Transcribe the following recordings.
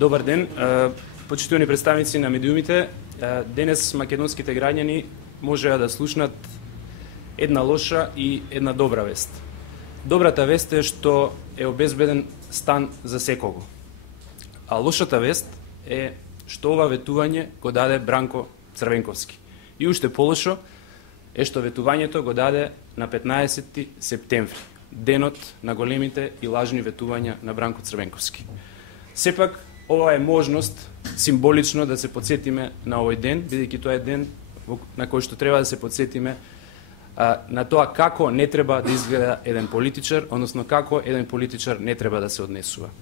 Добар ден, почитувани представници на медиумите. Денес македонските граѓани можеа да слушнат една лоша и една добра вест. Добрата вест е што е обезбеден стан за секого. А лошата вест е што ова ветување го даде Бранко Црвенковски. И уште полошо е што ветувањето го даде на 15 септември, денот на големите и лажни ветувања на Бранко Црвенковски. Сепак, ова е можност символично да се подсетиме на овој ден, бидејќи тоа е ден на кој што треба да се подсетиме на тоа како не треба да изгледа еден политичар, односно како еден политичар не треба да се однесува.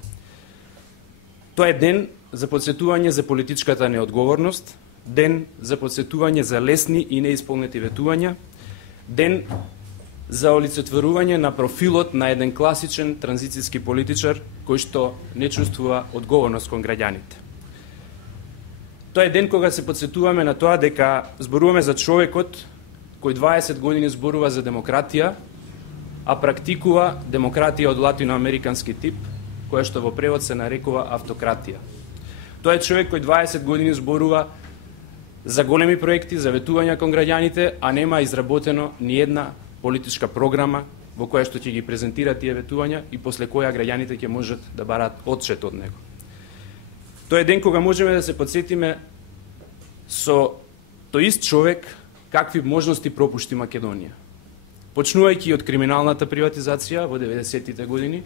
Тоа е ден за подсетување за политичката неодговорност, ден за подсетување за лесни и неисполнети ветувања, ден за олицетворување на профилот на еден класичен транзицијски политичар кој што не чувствува одговорност кон граѓаните. Тоа е ден кога се подсетуваме на тоа дека зборуваме за човекот кој 20 години зборува за демократија, а практикува демократија од латиноамерикански тип, која што во превод се нарекува автократија. Тоа е човек кој 20 години зборува за големи проекти, за ветувања кон граѓаните, а нема изработено ни една политичка програма во која што ќе ги презентира тие ветувања и после која граѓаните ќе можат да барат отчет од него. Тоа е ден кога можеме да се подсетиме со тој ист човек какви можности пропушти Македонија. Почнувајќи од криминалната приватизација во 90-тите години,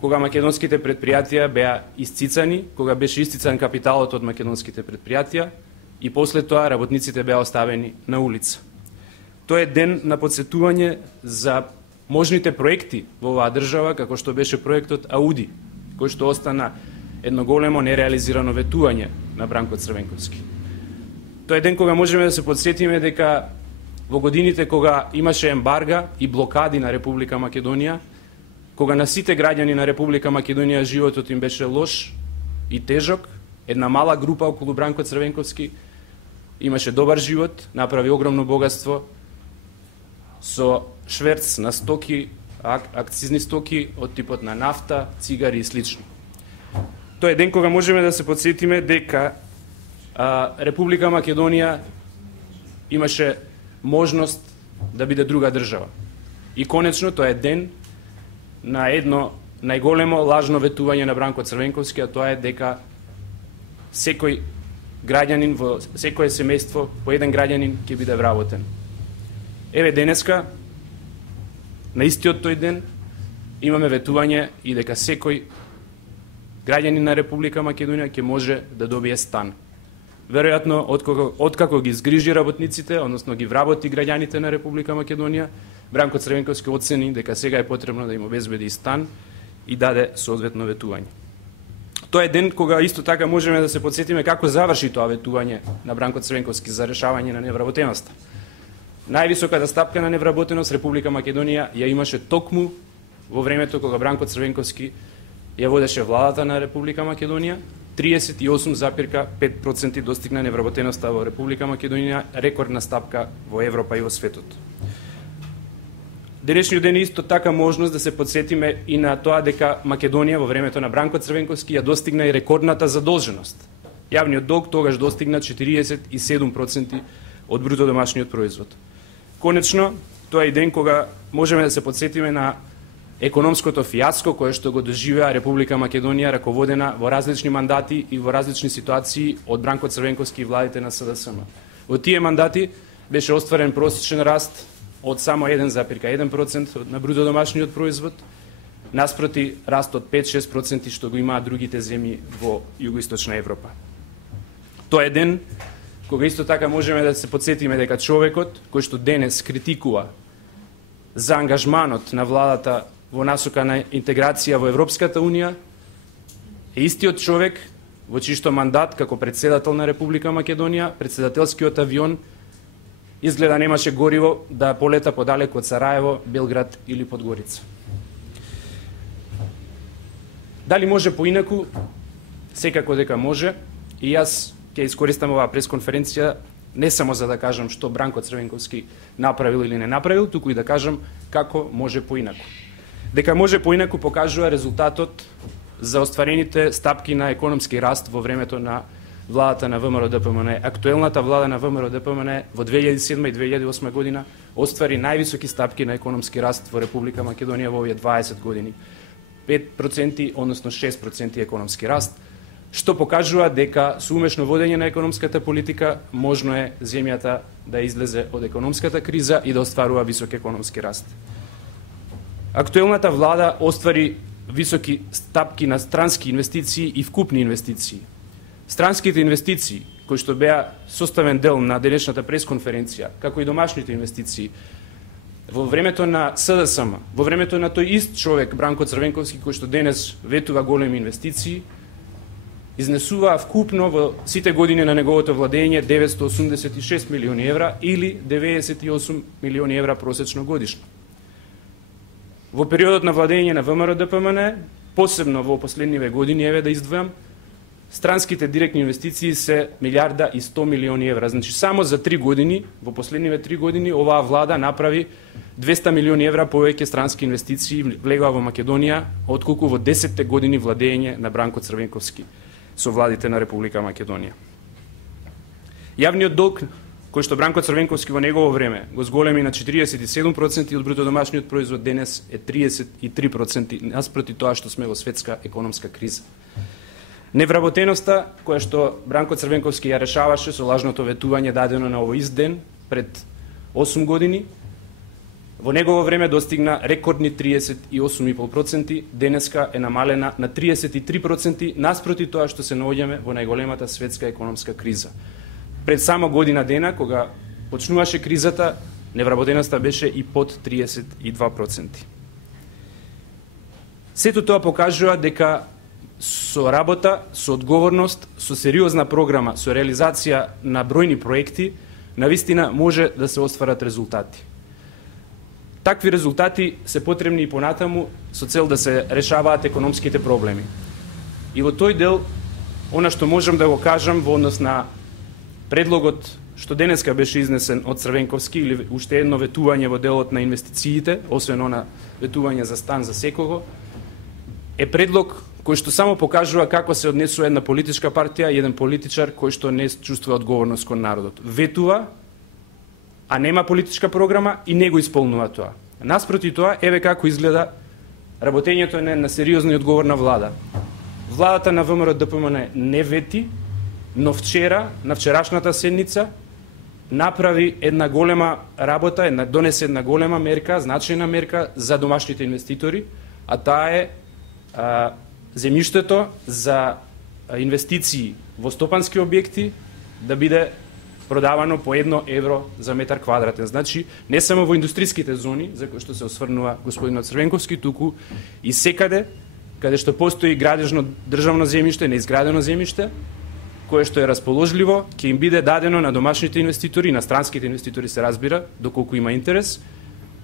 кога македонските предпријатија беа исцицани, кога беше исцицан капиталот од македонските предпријатија и после тоа работниците беа оставени на улица. Тоа е ден на подсетување за можните проекти во оваа држава, како што беше проектот Ауди, кој што остана едно големо нереализирано ветување на Бранко Црвенковски. Тоа е ден кога можеме да се подсетиме дека во годините кога имаше ембарга и блокади на Република Македонија, кога на сите граѓани на Република Македонија животот им беше лош и тежок, една мала група околу Бранко Црвенковски имаше добар живот, направи огромно богатство со шверц на стоки, акцизни стоки од типот на нафта, цигари и слично. Тоа е ден кога можеме да се подсетиме дека Република Македонија имаше можност да биде друга држава. И конечно тоа е ден на едно најголемо лажно ветување на Бранко Црвенковски, а тоа е дека секој граѓанин во секое семејство по еден граѓанин ќе биде вработен. Еве денеска, на истиот тој ден, имаме ветување и дека секој граѓанин на Република Македонија ќе може да добие стан. Веројатно, откако ги згрижи работниците, односно ги вработи граѓаните на Република Македонија, Бранко Црвенковски оцени дека сега е потребно да им обезбеди стан и даде соодветно ветување. Тоа е ден кога исто така можеме да се подсетиме како заврши тоа ветување на Бранко Црвенковски за решавање на невработеноста. Највисоката стапка на невработеност Република Македонија ја имаше токму во времето кога Бранко Црвенковски ја водеше владата на Република Македонија. 38,5% достигна невработеноста во Република Македонија, рекордна стапка во Европа и во светот. Денешниот ден е исто така можност да се подсетиме и на тоа дека Македонија во времето на Бранко Црвенковски ја достигна и рекордната задолженост. Јавниот долг тогаш достигна 47% од бруто домашниот производ. Конечно, тоа е ден кога можеме да се подсетиме на економското фијаско кое што го доживеа Република Македонија раководена во различни мандати и во различни ситуации од Бранко Црвенковски и владите на СДСМ. Во тие мандати беше остварен просечен раст од само 1,1% на бруто домашниот производ, наспроти раст од 5-6% што го имаат другите земји во југоисточна Европа. Тоа е ден кога исто така можеме да се подсетиме дека човекот кој што денес критикува за ангажманот на владата во насока на интеграција во Европската Унија е истиот човек во чиј што мандат како председател на Република Македонија, председателскиот авион изгледа немаше гориво да полета подалеку од Сараево, Белград или Подгорица. Дали може поинаку? Секако дека може. И јас ќе искористам оваа пресконференција не само за да кажам што Бранко Црвенковски направил или не направил, туку и да кажам како може поинаку. Дека може поинаку покажува резултатот за остварените стапки на економски раст во времето на владата на ВМРО ДПМН. Актуелната влада на ВМРО ДПМН во 2007 и 2008 година оствари највисоки стапки на економски раст во Република Македонија во овие 20 години. 5%, односно 6% економски раст, што покажува дека со умешно водење на економската политика можно е земјата да излезе од економската криза и да остварува висок економски раст. Актуелната влада оствари високи стапки на странски инвестиции и вкупни инвестиции. Странските инвестиции, кои што беа составен дел на денешната пресконференција, како и домашните инвестиции, во времето на СДСМ, во времето на тој ист човек, Бранко Црвенковски, кој што денес ветува големи инвестиции, изнесуваа вкупно во сите години на неговото владење 986 милиони евра или 98 милиони евра просечно годишно. Во периодот на владење на ВМРО ДПМН, посебно во последниве години, еве да издвојам, странските директни инвестиции се милиарда и 100 милиони евра. Значи, само за 3 години, во последниве 3 години, оваа влада направи 200 милиони евра повеќе странски инвестиции влегоа во Македонија, отколку во 10 години владење на Бранко Црвенковски со владите на Република Македонија. Јавниот долг, кој што Бранко Црвенковски во негово време го зголеми на 47% од бруто домашниот производ, денес е 33%, наспроти тоа што сме во светска економска криза. Невработеноста, која што Бранко Црвенковски ја решаваше со лажното ветување дадено на овој ист ден пред 8 години, во негово време достигна рекордни 38,5%, денеска е намалена на 33%, наспроти тоа што се наоѓаме во најголемата светска економска криза. Пред само година дена, кога почнуваше кризата, невработеноста беше и под 32%. Сето тоа покажува дека со работа, со одговорност, со сериозна програма, со реализација на бројни проекти, навистина може да се остварат резултати. Такви резултати се потребни и понатаму со цел да се решаваат економските проблеми. И во тој дел, она што можам да го кажам во однос на предлогот што денеска беше изнесен од Црвенковски или уште едно ветување во делот на инвестициите, освен она ветување за стан за секого, е предлог кој што само покажува како се однесува една политичка партија и еден политичар кој што не чувствува одговорност кон народот. Ветува, а нема политичка програма и не го исполнува тоа. Наспроти тоа, еве како изгледа работењето на сериозна и одговорна влада. Владата на ВМРО ДПМН не вети, но вчера, на вчерашната седница, направи една голема работа, донесе една голема мерка, значајна мерка за домашните инвеститори, а таа е земјиштето за инвестиции во стопански објекти да биде продавано по 1 евро за метар квадратен. Значи, не само во индустриските зони, за кои што се осврнува господинот Црвенковски, туку и секаде, каде што постои градежно државно земјиште, неизградено земјиште, кое што е расположливо, ќе им биде дадено на домашните инвеститори, на странските инвеститори се разбира, доколку има интерес,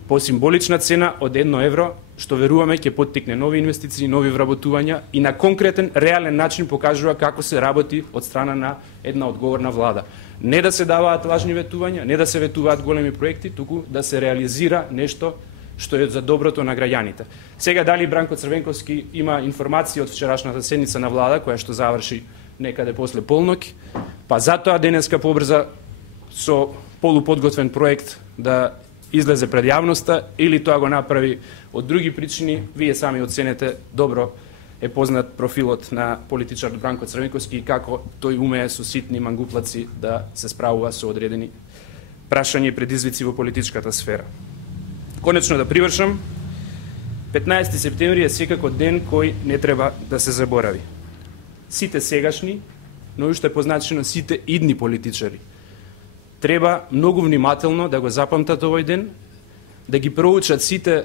по символична цена од 1 евро, што веруваме ќе поттикне нови инвестиции, нови вработувања и на конкретен, реален начин покажува како се работи од страна на една одговорна влада. Не да се даваат лажни ветувања, не да се ветуваат големи проекти, туку да се реализира нешто што е за доброто на граѓаните. Сега дали Бранко Црвенковски има информација од вчерашната седница на влада, која што заврши некаде после полноќ, па затоа денеска побрза со полуподготвен проект да излезе пред јавноста, или тоа го направи од други причини, вие сами оценете, добро е познат профилот на политичар Бранко Црвенковски и како тој умее со ситни мангуплаци да се справува со одредени прашања и предизвици во политичката сфера. Конечно да привршам, 15 септември е секако ден кој не треба да се заборави. Сите сегашни, но уште позначено сите идни политичари, треба многу внимателно да го запамтат овој ден, да ги проучат сите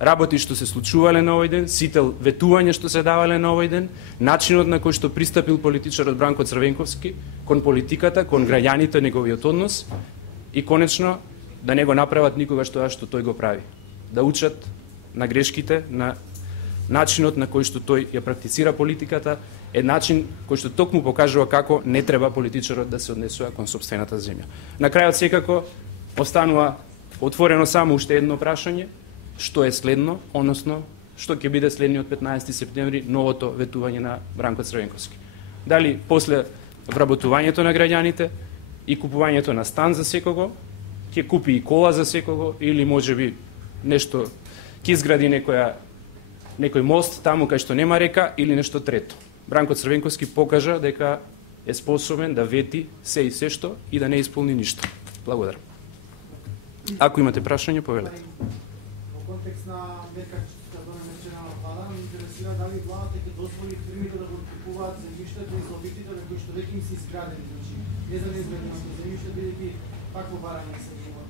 работи што се случувале на овој ден, сите ветувања што се давале на овој ден, начинот на кој што пристапил политичарот Бранко Црвенковски кон политиката, кон граѓаните, неговиот однос и конечно да не го направат никогаш тоа што тој го прави. Да учат на грешките, на начинот на кој што тој ја практицира политиката, е начин кој што токму покажува како не треба политичарот да се однесува кон сопствената земја. На крајот секако останува отворено само уште едно прашање, што е следно, односно што ќе биде следниот 15 септември новото ветување на Бранко Црвенковски. Дали после вработувањето на граѓаните и купувањето на стан за секого, ќе купи и кола за секого, или можеби нешто ќе изгради некој мост таму кај што нема река, или нешто трето. Бранко Црвенковски покажа дека е способен да вети се и се што и да не исполни ништо. Благодарам. Ако имате прашање, повелете. Во контекст на мерка што донесена влада, ме интересира дали владата ќе дозволи фирмите да го купуваат земјиштето из објектите на кои што веќе им се изградени, значи не за неизграденото земјиште, бидејќи пак во барање се имаат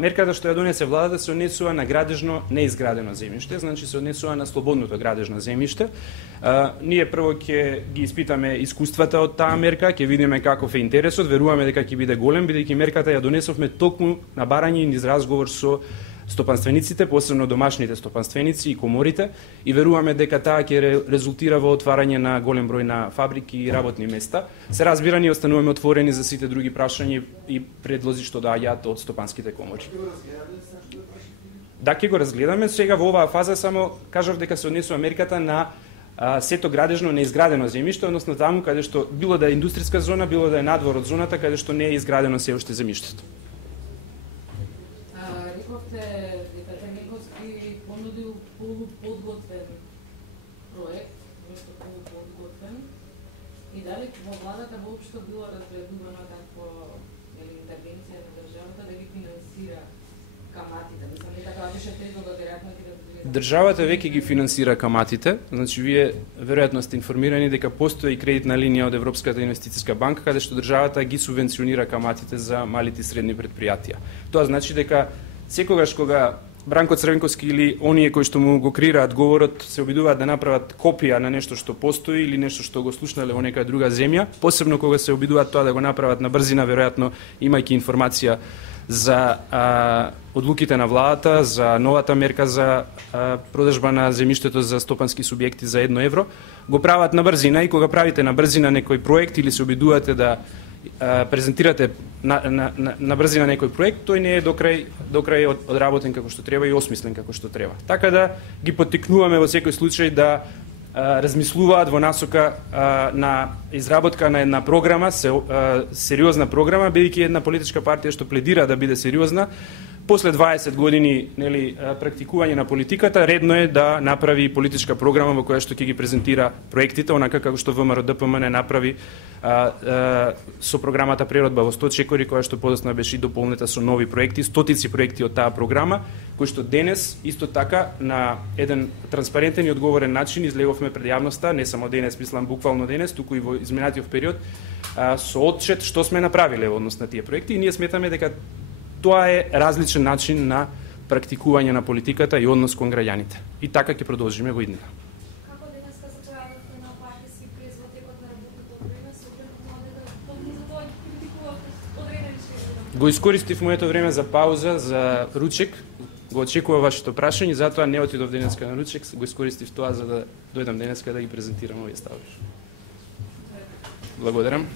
мерката што ја донесе владата се однесува на градежно неизградено земјиште, значи се однесува на слободното градежно земјиште. Ние прво ќе ги испитаме искуствата од таа мерка, ќе видиме каков е интересот, веруваме дека ќе биде голем, бидејќи мерката ја донесовме токму на барање и низ разговор со стопанствениците, посебно домашните стопанственици и коморите, и веруваме дека таа ќе резултира во отварање на голем број на фабрики и работни места. Се разбира, ние остануваме отворени за сите други прашања и предлози што доаѓаат од стопанските комори. Да, ќе го разгледаме. Сега во оваа фаза само кажав дека се однесува мерката на сето градежно неизградено земјиште, односно таму каде што било да е индустријска зона, било да е надвор од зоната каде што не е изградено се уште земјиштето. Дека Црвенковски понудил полуподготвен проект, нешто полуподготвен, и дали во владата воопшто било разгледувано такво интервенција на државата да ги финансира каматите? Мислам, не така беше предлога, веројатно ќе да... Државата веќе ги финансира каматите, значи вие веројатно сте информирани дека постои кредитна линија од Европската инвестициска банка каде што државата ги субвенционира каматите за малите и средни предпријатија. Тоа значи дека секогаш кога Бранко Црвенковски или оние кои што му го креираат говорот се обидуваат да направат копија на нешто што постои или нешто што го слушнале во нека друга земја, посебно кога се обидуваат тоа да го направат на брзина, веројатно имајќи информација за одлуките на владата, за новата мерка за продажба на земјиштето за стопански субјекти за 1 евро, го прават на брзина, и кога правите на брзина некој проект или се обидувате да презентирате на брзина некој проект, тој не е докрај одработен како што треба и осмислен како што треба. Така да ги поттикнуваме во секој случај да размислуваат во насока на изработка на една програма, сериозна програма, бидејќи една политичка партија што пледира да биде сериозна, после 20 години практикување на политиката, редно е да направи политичка програма во која што ќе ги презентира проектите, онака како што ВМРО-ДПМН направи со програмата Преродба во 100 чекори, која што подоцна беше дополнета со нови проекти, стотици проекти од таа програма, кои што денес исто така на еден транспарентен и одговорен начин излеговме пред јавноста, не само денес, мислам буквално денес, туку и во изминатиот период, со отчет што сме направиле во однос на тие проекти, и ние сметаме дека тоа е различен начин на практикување на политиката и однос кон граѓаните. И така ќе продолжиме во иднина. Како денеска се појавивте на партиски през во текот на работното време, со дека токму за тоа критикувавте одредени членови? Го искористив моето време за пауза, за ручек, го очекува вашето прашање, затоа не отидов денеска на ручек, го искористив тоа за да дојдам денеска да ги презентирам овие ставови. Благодарам.